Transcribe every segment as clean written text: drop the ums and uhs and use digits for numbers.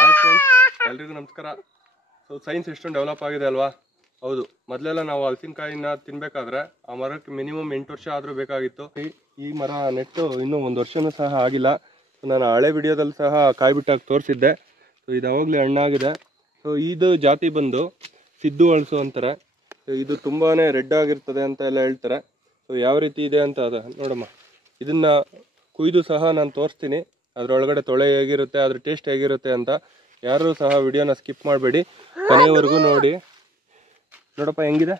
Hi friends, ಎಲ್ರಿಗೂ ನಮಸ್ಕಾರ. So science ಎಷ್ಟೊಂದು ಡೆವಲಪ್ ಆಗಿದೆ ಅಲ್ವಾ? ಹೌದು. ಮೊದಲೆಲ್ಲ ನಾವು ಹಲಸಿನಕಾಯಿನ ತಿನ್ಬೇಕಾದ್ರೆ ಆ ಮರಕ್ಕೆ ಮಿನಿಮಮ್ 8 ವರ್ಷ ಆದರೂ ಬೇಕಾಗಿತ್ತು. ಈ ಮರ ನೆಟ್ಟು ಇನ್ನೂ 1 ವರ್ಷನೂ ಸಹ ಆಗಿಲ್ಲ. ನಾನು ಹಳೆ ವಿಡಿಯೋದಲ್ಲಿ ಸಹ ಕಾಯಿ ಬಿಟ್ಟಾಗ ತೋರಿಸಿದ್ದೆ. ಸೊ ಇದು ಅವಾಗಲೇ ಹಣ್ಣಾಗಿದೆ. ಸೊ ಇದು ಜಾತಿ ಬಂದು ಸಿದ್ದು ಹಲಸು ಅಂತಾರೆ. ಸೊ ಇದು ತುಂಬಾ ರೆಡ್ ಆಗಿರ್ತದೆ ಅಂತ ಎಲ್ಲ ಹೇಳ್ತಾರೆ. ಸೊ ಯಾವ ರೀತಿ ಇದೆ ಅಂತ ಅದ ನೋಡಮ್ಮ. ಇದನ್ನು ಕುಯ್ದು ಸಹ ನಾನು ತೋರಿಸ್ತೀನಿ. ಅದರೊಳಗಡೆ ತೊಳೆ ಹೇಗಿರುತ್ತೆ, ಅದ್ರ ಟೇಸ್ಟ್ ಹೇಗಿರುತ್ತೆ ಅಂತ. ಯಾರೂ ಸಹ ವಿಡಿಯೋನ ಸ್ಕಿಪ್ ಮಾಡಬೇಡಿ, ಕೊನೆಯವರೆಗೂ ನೋಡಿ. ನೋಡಪ್ಪ ಹೆಂಗಿದೆ,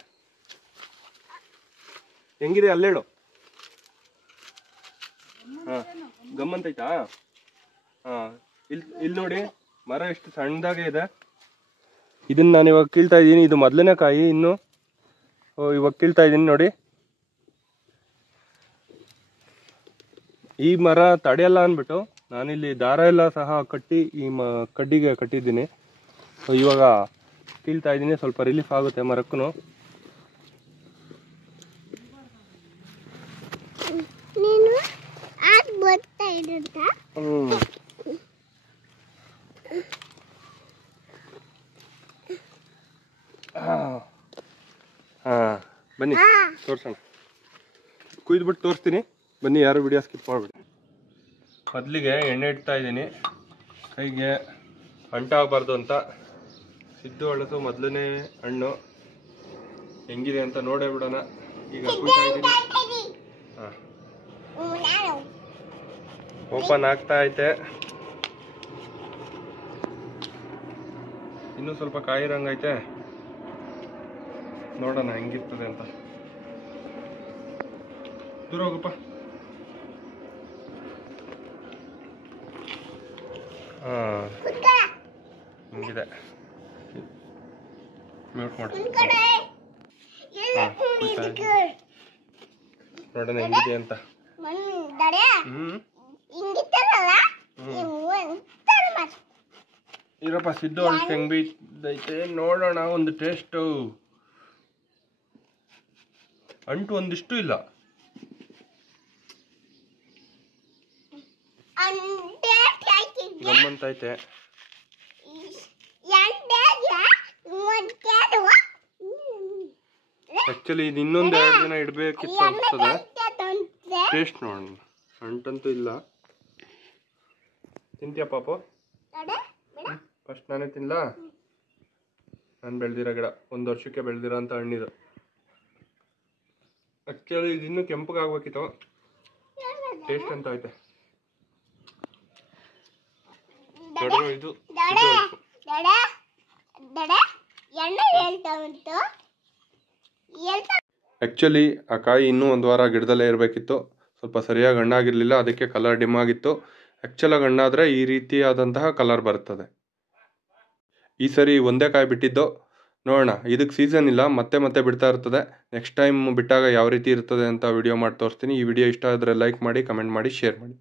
ಹೆಂಗಿದೆ ಅಲ್ಲೇಳು. ಹಾಂ, ಗಮ್ಮಂತೈತಾ? ಹಾಂ, ಇಲ್ಲಿ ನೋಡಿ, ಮರ ಎಷ್ಟು ಸಣ್ಣದಾಗೆ ಇದೆ. ಇದನ್ನು ನಾನು ಇವಾಗ ಕೀಳ್ತಾ ಇದ್ದೀನಿ. ಇದು ಮೊದಲನೇ ಕಾಯಿ. ಇನ್ನು ಇವಾಗ ಕೀಳ್ತಾ ಇದ್ದೀನಿ ನೋಡಿ. ಈ ಮರ ತಡೆಯಲ್ಲ ಅಂದ್ಬಿಟ್ಟು ನಾನಿಲ್ಲಿ ದಾರ ಎಲ್ಲ ಸಹ ಕಟ್ಟಿ ಈ ಕಡ್ಡಿಗೆ ಕಟ್ಟಿದ್ದೀನಿ. ಸೊ ಇವಾಗ ಕೀಳ್ತಾ ಇದ್ದೀನಿ, ಸ್ವಲ್ಪ ರಿಲೀಫ್ ಆಗುತ್ತೆ ಮರಕ್ಕೂ. ಹಾಂ, ಬನ್ನಿ ತೋರಿಸೋಣ. ಕುಯ್ದುಬಿಟ್ಟು ತೋರಿಸ್ತೀನಿ, ಬನ್ನಿ. ಯಾರು ವಿಡಿಯೋ ಸ್ಕಿಪ್ ಮಾಡಿಬಿಡಿ. ಮೊದಲಿಗೆ ಎಣ್ಣೆ ಇಡ್ತಾ ಇದ್ದೀನಿ, ಕೈಗೆ ಅಂಟಾಗಬಾರ್ದು ಅಂತ. ಸಿದ್ದು ಹಲಸು ಮೊದಲನೇ ಹಣ್ಣು, ಹೆಂಗಿದೆ ಅಂತ ನೋಡೇ ಬಿಡೋಣ. ಈಗ ಕುಯ್ತಾ ಇದ್ದೀನಿ. ಹಾಂ, ಓಪನ್ ಆಗ್ತಾ ಐತೆ. ಇನ್ನೂ ಸ್ವಲ್ಪ ಕಾಯಿರಂಗೈತೆ, ನೋಡೋಣ ಹೆಂಗಿರ್ತದೆ ಅಂತ. ದೂರ ಹೋಗಪ್ಪ. ಹಾಂ, ಹಿಂಗಿದೆ. ಮ್ಯೂಟ್ ಮಾಡಿ. ನೋಡೋಣ ಹೆಂಗಿದೆ ಅಂತ. ಇರಪ್ಪ, ಸಿದ್ದು ಹಲಸು ಹೆಂಗ್ ಬೈತೈತೆ ನೋಡೋಣ. ಒಂದು ಟೇಸ್ಟು. ಅಂಟು ಒಂದಿಷ್ಟು ಇಲ್ಲ. ಗಮ್ಮಂತೈತೆ. ಆಕ್ಚುಲಿ ಇದು ಇನ್ನೊಂದು 2 ದಿನ ಇಡಬೇಕಿತ್ತು ಅನ್ಸ್ತದೆ. ಟೇಸ್ಟ್ ನೋಡೋಣ. ಅಂಟಂತೂ ಇಲ್ಲ. ತಿಂತೀಯ ಪಾಪು? ಫಸ್ಟ್ ನಾನೇ ತಿನ್ಲಾ? ನಾನು ಬೆಳೆದಿರೋ ಗಿಡ, 1 ವರ್ಷಕ್ಕೆ ಬೆಳೆದಿರೋ ಅಂತ ಹಣ್ಣಿದು. ಆಕ್ಚುಲಿ ಇದು ಇನ್ನೂ ಕೆಂಪಗಾಗ್ಬೇಕಿತ್ತು. ಟೇಸ್ಟ್ ಅಂತ ಐತೆ. ಇದು ಆಕ್ಚುಲಿ ಆ ಕಾಯಿ ಇನ್ನೂ 1 ವಾರ ಗಿಡದಲ್ಲೇ ಇರಬೇಕಿತ್ತು. ಸ್ವಲ್ಪ ಸರಿಯಾಗಿ ಹಣ್ಣಾಗಿರ್ಲಿಲ್ಲ, ಅದಕ್ಕೆ ಕಲರ್ ಡಿಮ್ ಆಗಿತ್ತು. ಆ್ಯಕ್ಚುಲಾಗಿ ಹಣ್ಣಾದರೆ ಈ ರೀತಿಯಾದಂತಹ ಕಲರ್ ಬರ್ತದೆ. ಈ ಸರಿ ಒಂದೇ ಕಾಯಿ ಬಿಟ್ಟಿದ್ದು. ನೋಡೋಣ, ಇದಕ್ಕೆ ಸೀಸನ್ ಇಲ್ಲ, ಮತ್ತೆ ಬಿಡ್ತಾ ಇರ್ತದೆ. ನೆಕ್ಸ್ಟ್ ಟೈಮ್ ಬಿಟ್ಟಾಗ ಯಾವ ರೀತಿ ಇರ್ತದೆ ಅಂತ ವಿಡಿಯೋ ಮಾಡಿ ತೋರಿಸ್ತೀನಿ. ಈ ವಿಡಿಯೋ ಇಷ್ಟ ಆದರೆ ಲೈಕ್ ಮಾಡಿ, ಕಮೆಂಟ್ ಮಾಡಿ, ಶೇರ್ ಮಾಡಿ.